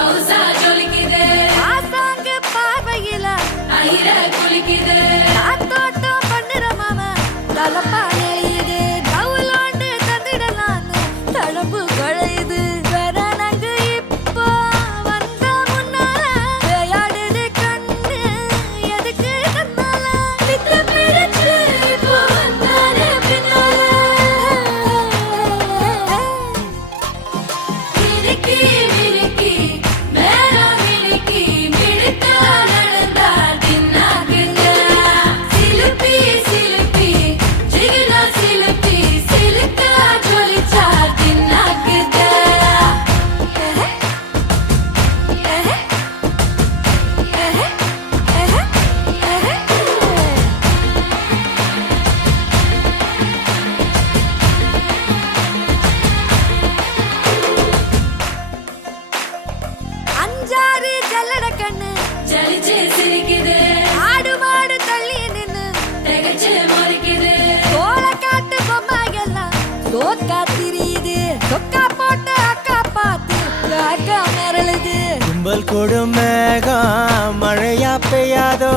பவுசா ஜொலிக்குது ஆசாங்க பார்வையில ஐர குளிக்குது காத்தோட்டம் பண்ணுற மாமா தலப்பா நெளியுது கவுலாண்டு தந்திடலான்னு தழம்பு குழையுது வரணங்கு இப்போ வந்த முன்னால விளையாடுது கண்ணு எதுக்கு தன்னால வித்து பிடிச்சு இப்போ வந்தாரு பின்னால மினுக்கி மினுக்கி மேல மினுக்கி மிடுக்கா நடந்தா தின்னாக்குங்க சிலுப்பி சிலுப்பி ஜிகினா சிலுப்பி சிலுக்கா ஜொலிச்சா தின்னாக்குங்க அஞ்சாறு ஜல்லட கண்ணு ஜலிச்சு சிரிக்குது ஆடு மாடு தள்ளி நின்னு திகச்சு முறிக்குது தோள காட்டு பொம்மை எல்லாம் சோக்கா திரியுது சொக்கா போட்டு அக்கா பார்த்து காக்கா மிரளுது கும்பல் கொடும் மேகம் மழையா பெய்யாதோ